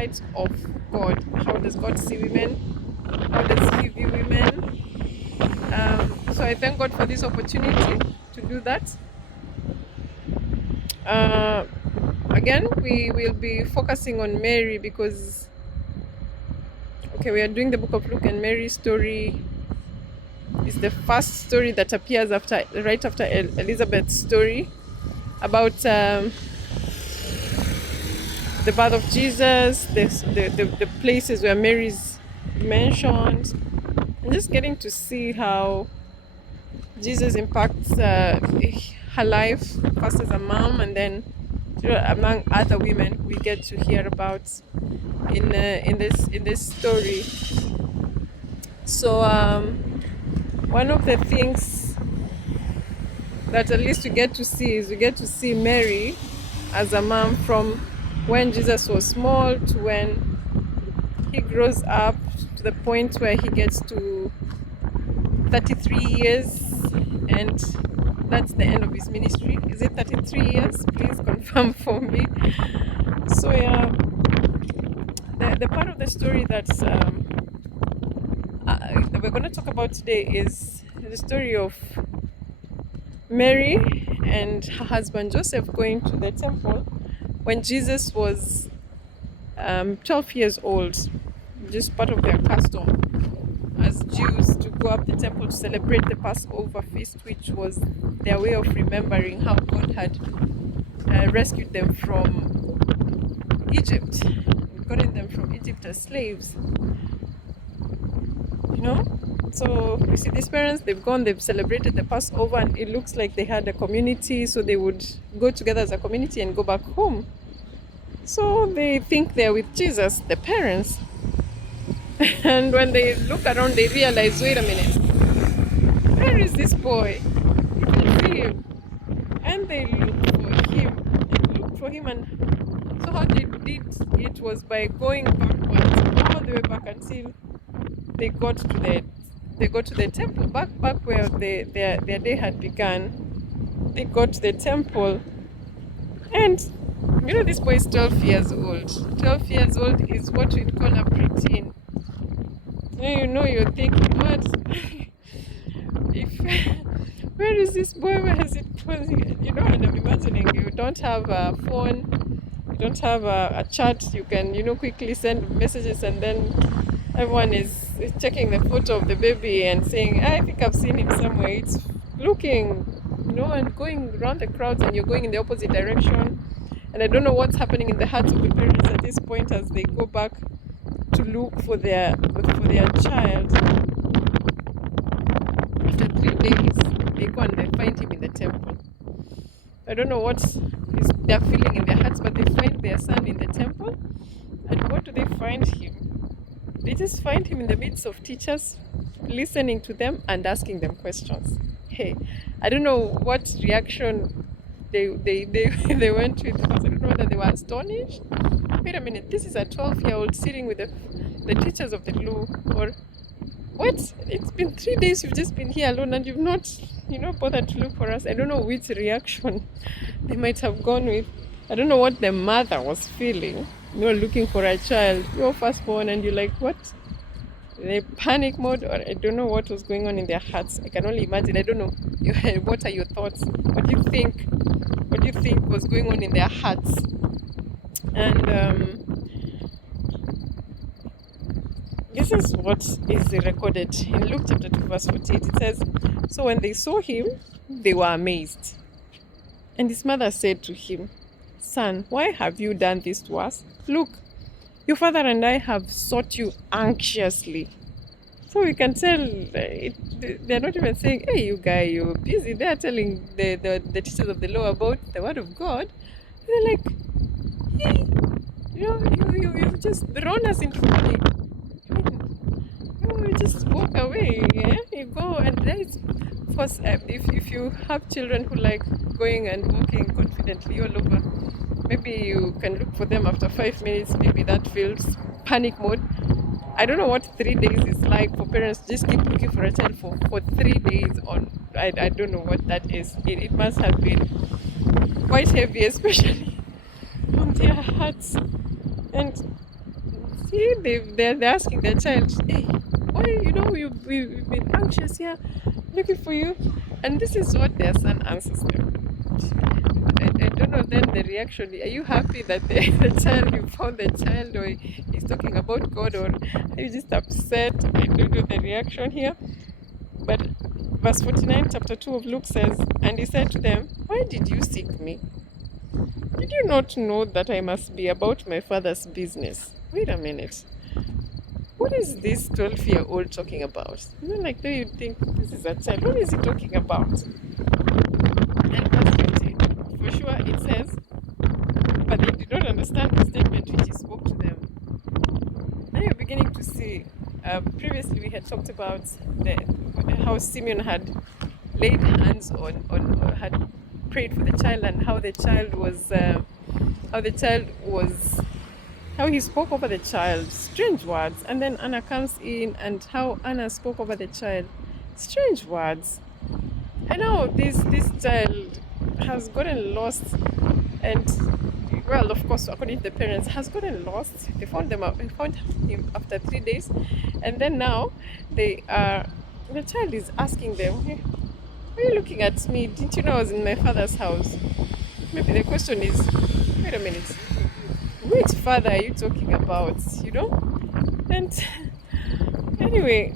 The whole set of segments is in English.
light of God. How does God see women? How does He view women? So I thank God for this opportunity to do that. Again, we will be focusing on Mary because, okay, we are doing the book of Luke, and Mary's story is the first story that appears right after Elizabeth's story about the birth of Jesus, the places where Mary's mentioned, and just getting to see how Jesus impacts her life first as a mom, and then among other women we get to hear about in this story. So one of the things that at least we get to see is we get to see Mary as a mom from when Jesus was small to when he grows up to the point where he gets to 33 years, and that's the end of his ministry. Is it 33 years? Please confirm for me. So yeah, the part of the story that we're going to talk about today is the story of Mary and her husband Joseph going to the temple when Jesus was 12 years old. Just part of their custom as Jews to go up the temple to celebrate the Passover feast, which was their way of remembering how God had rescued them from Egypt, gotten them from Egypt as slaves. You know? So you see, these parents, they've gone, they've celebrated the Passover, and it looks like they had a community, so they would go together as a community and go back home. So they think they're with Jesus, the parents. And when they look around, they realize, wait a minute, where is this boy? You can see him. And they look for him, and so how they did it was by going backwards all the way back until they got to the temple, back where their day had begun. They got to the temple, and you know, this boy is 12 years old. 12 years old is what we'd call a preteen. You're thinking, what? Where is this boy? Where is it? And I'm imagining you don't have a phone, you don't have a chat, you can, quickly send messages, and then everyone is checking the photo of the baby and saying, I think I've seen him somewhere. It's looking, and going around the crowds, and you're going in the opposite direction. And I don't know what's happening in the hearts of the parents at this point as they go back to look for their child. After 3 days, they go and they find him in the temple. I don't know what they're feeling in their hearts, but they find their son in the temple. And what do they find him? They just find him in the midst of teachers, listening to them and asking them questions. Hey, I don't know what reaction they went with, because I don't know whether they were astonished. Wait a minute, this is a 12-year-old sitting with the teachers of the law, or what? It's been 3 days, you've just been here alone and you've not, bothered to look for us. I don't know which reaction they might have gone with. I don't know what the mother was feeling. You're looking for a child, your firstborn, and you're like, what? The panic mode, or I don't know what was going on in their hearts. I can only imagine. I don't know. What are your thoughts? What do you think? What do you think was going on in their hearts? And this is what is recorded in Luke chapter 2 verse 48. It says, so when they saw him, they were amazed. And his mother said to him, son, why have you done this to us? Look, your father and I have sought you anxiously. So we can tell they're not even saying, hey, you guy, you're busy. They're telling the teachers of the law about the word of God. And they're like, hey, you've just thrown us into panic. You just walk away. Yeah? You go, and that's, of course, if you have children who like going and walking confidently all over, maybe you can look for them after 5 minutes. Maybe that feels panic mode. I don't know what 3 days is like for parents to just keep looking for a child for 3 days on. I don't know what that is. It must have been quite heavy, especially on their hearts. And See, they're asking their child, hey, why, we've been anxious here, looking for you. And this is what their son answers them. I don't know then the reaction. Are you happy that the child, you found the child, or he's talking about God, or are you just upset? I don't know the reaction here. But verse 49, chapter 2 of Luke says, and he said to them, why did you seek me? Did you not know that I must be about my father's business? Wait a minute. What is this 12-year-old talking about? Like, do you think this is a child? What is he talking about? And verse 50, for sure it says, but they did not understand the statement which he spoke to them. Now you're beginning to see, previously we had talked about how Simeon had laid hands on had prayed for the child, and how he spoke over the child, strange words. And then Anna comes in, and how Anna spoke over the child, strange words. And now this child has gotten lost, and well, of course, according to the parents, has gotten lost. They found him after 3 days, and then now the child is asking them, hey, why are you looking at me? Didn't you know I was in my father's house? Maybe the question is, wait a minute, which father are you talking about? And anyway,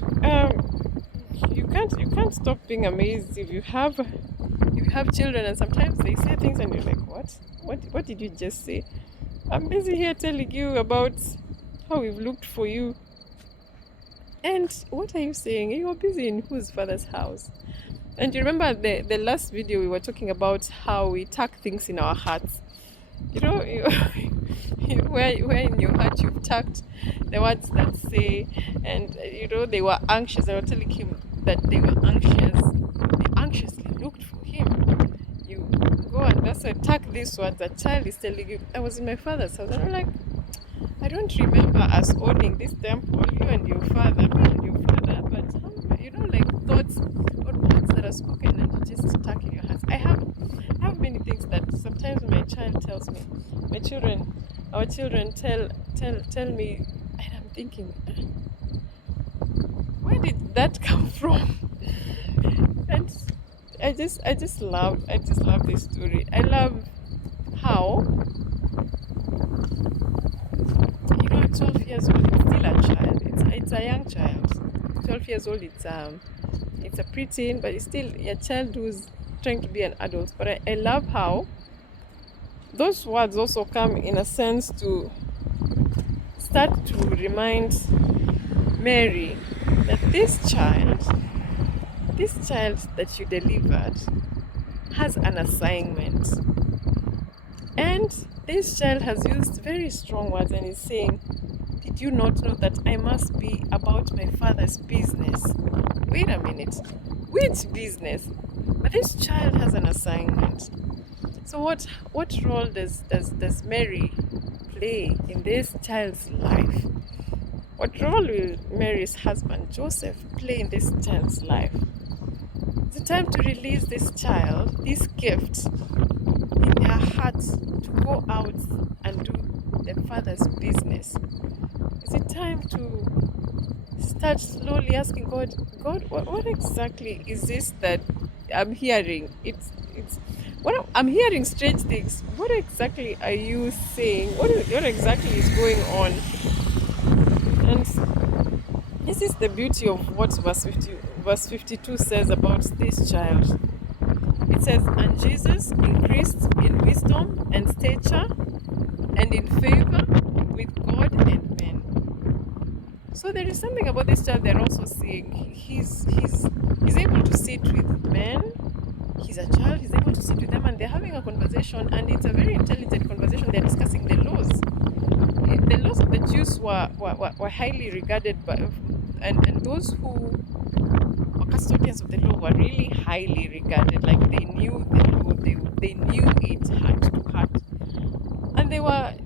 you can't stop being amazed if you have children, and sometimes they say things and you're like, what did you just say? I'm busy here telling you about how we've looked for you, and what are you saying? You are busy in whose father's house? And you remember the last video we were talking about how we tuck things in our hearts. Where in your heart you've tucked the words that say, and they were anxious. They were telling him that they were anxious. They anxiously looked for him. You go and that's why tuck these words. The child is telling you, I was in my father's house. And I'm like, I don't remember us owning this temple, you and your father, but like thoughts or words that are spoken and you just tuck in your heart. I have many things that sometimes my child tells me. Our children tell me, and I'm thinking, where did that come from? And I just love this story. I love how, at 12 years old, it's still a child. It's a young child. 12 years old, it's a preteen, but it's still a child who's trying to be an adult. But I love how those words also come in a sense to start to remind Mary that this child that you delivered has an assignment. And this child has used very strong words and is saying, did you not know that I must be about my father's business? Wait a minute, which business? But this child has an assignment. So what role does Mary play in this child's life? What role will Mary's husband Joseph play in this child's life? It's the time to release this child, this gift in their hearts to go out and do the father's business. Is it time to start slowly asking God, what exactly is this that I'm hearing? I'm hearing strange things. What exactly are you saying? What exactly is going on? And this is the beauty of what verse 52 says about this child. It says, and Jesus increased in wisdom and stature and in favor with God and men. So there is something about this child they're also seeing. He's able to sit with men. He's a child, he's able to sit with them, and they're having a conversation, and it's a very intelligent conversation. They're discussing the laws. The laws of the Jews were highly regarded by, and those who were custodians of the law were really highly regarded. Like, they knew the law, they knew it heart to heart. And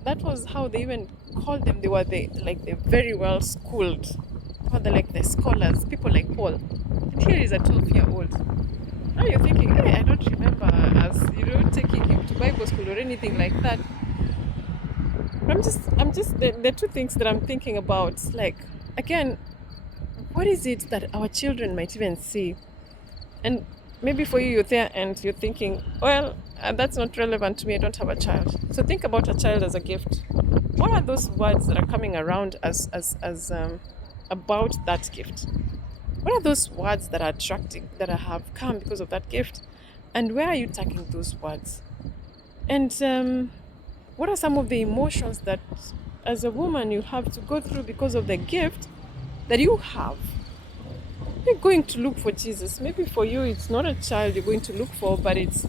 that was how they even called them. They were the very well schooled, or the scholars, people like Paul. And here is a 12-year-old. Now you're thinking, hey, I don't remember us, taking him to Bible school or anything like that. The two things that I'm thinking about, like, again, what is it that our children might even see? And maybe for you, you're there and you're thinking, well, that's not relevant to me. I don't have a child. So think about a child as a gift. What are those words that are coming around as about that gift? What are those words that are attracting, that have come because of that gift? And where are you taking those words? And what are some of the emotions that, as a woman, you have to go through because of the gift that you have? You're going to look for Jesus. Maybe for you, it's not a child you're going to look for, but it's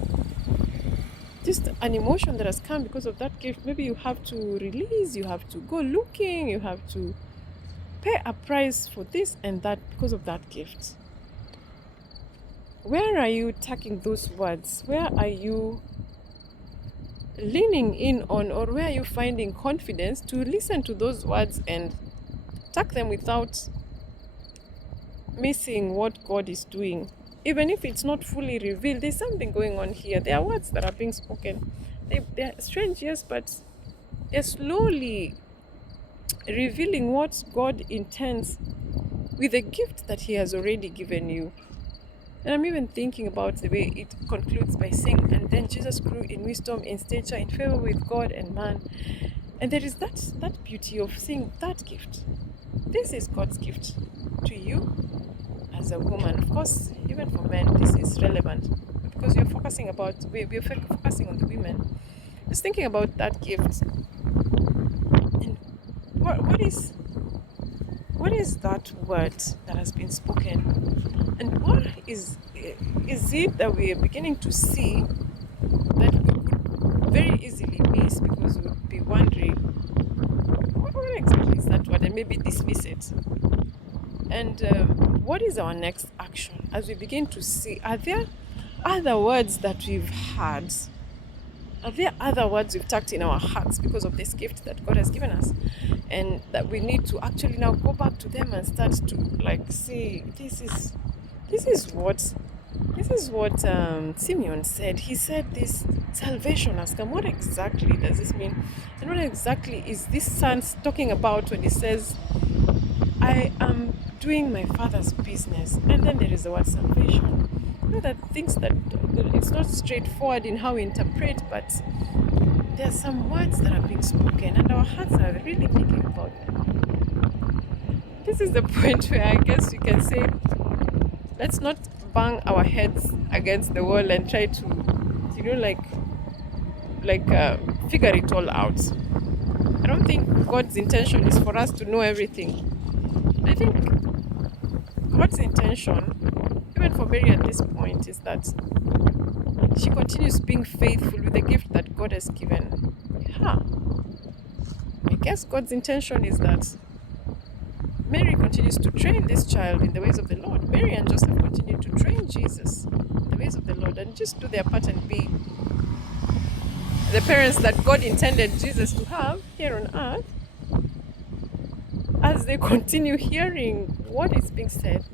just an emotion that has come because of that gift. Maybe you have to release, you have to go looking, you have to pay a price for this and that because of that gift. Where are you taking those words? Where are you leaning in on, or where are you finding confidence to listen to those words and take them without missing what God is doing? Even if it's not fully revealed, there's something going on here. There are words that are being spoken. They're strange, yes, but they're slowly revealing what God intends with the gift that He has already given you. And I'm even thinking about the way it concludes by saying, and then Jesus grew in wisdom, in stature, in favor with God and man. And there is that beauty of seeing that gift. This is God's gift to you as a woman. Of course, even for men, this is relevant because we're focusing on the women. Just thinking about that gift. And what is that word that has been spoken? And what is it that we are beginning to see that we could very easily miss because we would be wondering, what exactly is that word, and maybe dismiss it? And what is our next action as we begin to see? Are there other words that we've had? Are there other words we've tucked in our hearts because of this gift that God has given us? And that we need to actually now go back to them and start to see, this is what Simeon said. He said this salvation has come. What exactly does this mean? And what exactly is this son talking about when he says, I am doing my Father's business? And then there is the word salvation. You know, that things that it's not straightforward in how we interpret, but there are some words that are being spoken and our hearts are really thinking about them. This is the point where I guess you can say, let's not bang our heads against the wall and try to, figure it all out. I don't think God's intention is for us to know everything. I think God's intention, even for Mary at this point, is that she continues being faithful with the gift that God has given her. I guess God's intention is that Mary continues to train this child in the ways of the Lord. Mary and Joseph continue to train Jesus in the ways of the Lord and just do their part and be the parents that God intended Jesus to have here on earth, as they continue hearing what is being said.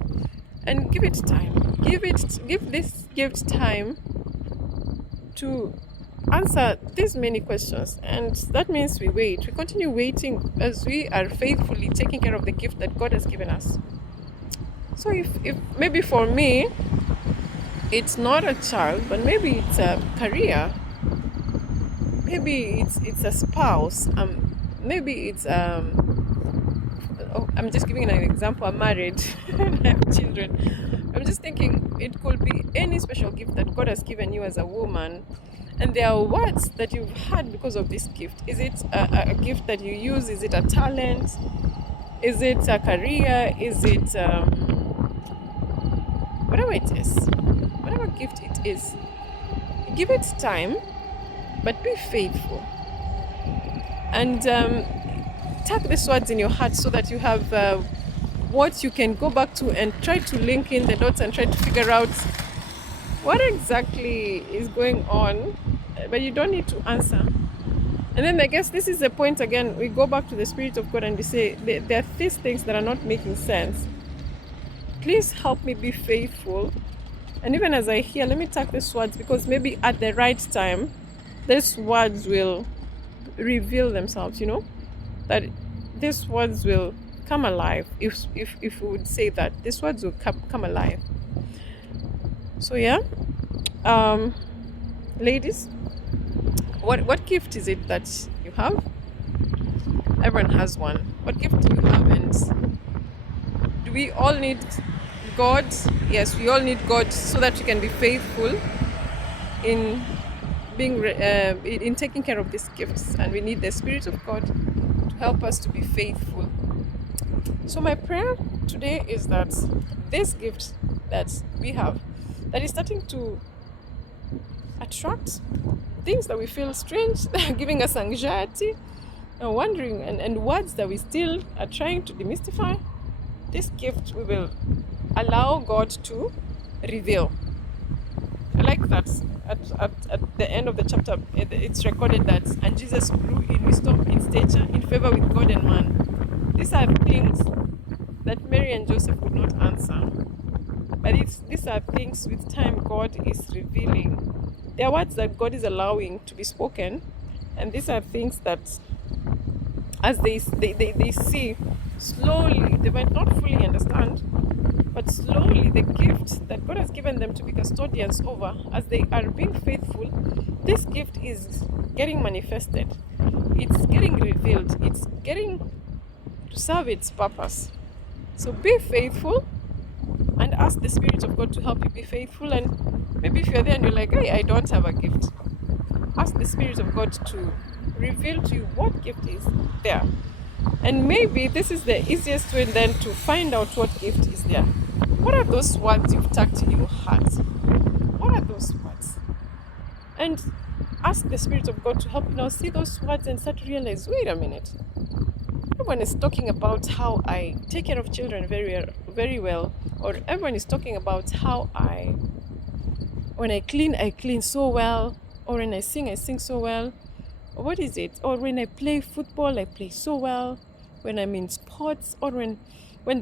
And give it time. Give this gift time to answer these many questions. And that means we wait. We continue waiting as we are faithfully taking care of the gift that God has given us. So if maybe for me, it's not a child, but maybe it's a career. Maybe it's a spouse. Maybe it's I'm just giving an example. I'm married and I have children. I'm just thinking it could be any special gift that God has given you as a woman, and there are words that you've had because of this gift. Is it a gift that you use? Is it a talent? Is it a career? Is it whatever it is, whatever gift it is? Give it time, but be faithful. And tuck these words in your heart so that you have what you can go back to and try to link in the dots and try to figure out what exactly is going on, but you don't need to answer. And then I guess this is the point again, we go back to the Spirit of God and we say, there are these things that are not making sense. Please help me be faithful. And even as I hear, let me tuck these words, because maybe at the right time, these words will reveal themselves, that these words will come alive. If we would say that these words will come alive. So yeah, um, ladies, what gift is it that you have? Everyone has one. What gift do you have? And do we all need God? Yes, we all need God so that we can be faithful in in taking care of these gifts, and we need the Spirit of God to help us to be faithful. So my prayer today is that this gift that we have, that is starting to attract things that we feel strange, that are giving us anxiety and wondering, and words that we still are trying to demystify, this gift we will allow God to reveal. I like that at the end of the chapter, it's recorded that, and Jesus grew in wisdom, in stature, in favor with God and man. These are things that Mary and Joseph could not answer. But these are things with time God is revealing. There are words that God is allowing to be spoken, and these are things that, as they see slowly, they might not fully understand, but slowly the gift that God has given them to be custodians over, as they are being faithful, this gift is getting manifested. It's getting revealed. It's getting to serve its purpose. So be faithful and ask the Spirit of God to help you be faithful. And maybe if you're there and you're like, hey, I don't have a gift, ask the Spirit of God to reveal to you what gift is there. And maybe this is the easiest way then to find out what gift is there. What are those words you've tucked in your heart? What are those words? And ask the Spirit of God to help you now see those words and start to realize, wait a minute. Everyone is talking about how I take care of children very well. Or everyone is talking about how when I clean so well. Or when I sing so well. Or what is it? Or when I play football, I play so well. When I'm in sports, or when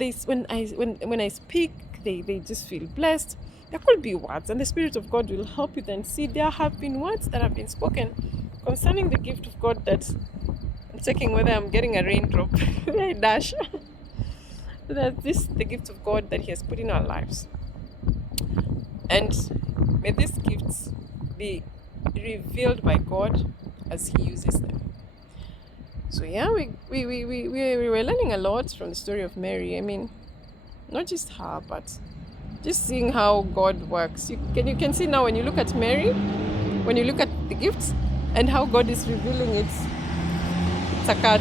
I speak, they just feel blessed. There could be words, and the Spirit of God will help you then see there have been words that have been spoken concerning the gift of God, that I'm checking whether I'm getting a raindrop. I dash. That this is the gift of God that He has put in our lives. And may these gifts be revealed by God as He uses them. So yeah, we were learning a lot from the story of Mary. I mean, not just her, but just seeing how God works. You can see now when you look at Mary, when you look at the gifts and how God is revealing it. It's a cat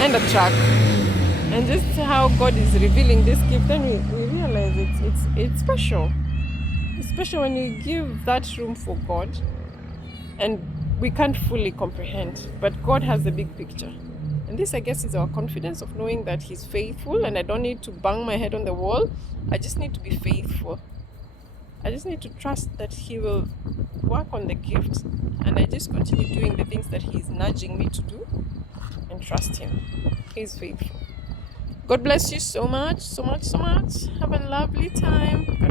and a truck, and just how God is revealing this gift, then we realize it's special. It's special when you give that room for God, and we can't fully comprehend, but God has the big picture. And this, I guess, is our confidence of knowing that He's faithful, and I don't need to bang my head on the wall. I just need to be faithful. I just need to trust that He will work on the gift, and I just continue doing the things that He's nudging me to do, and trust Him. He's faithful. God bless you so much, so much, so much. Have a lovely time.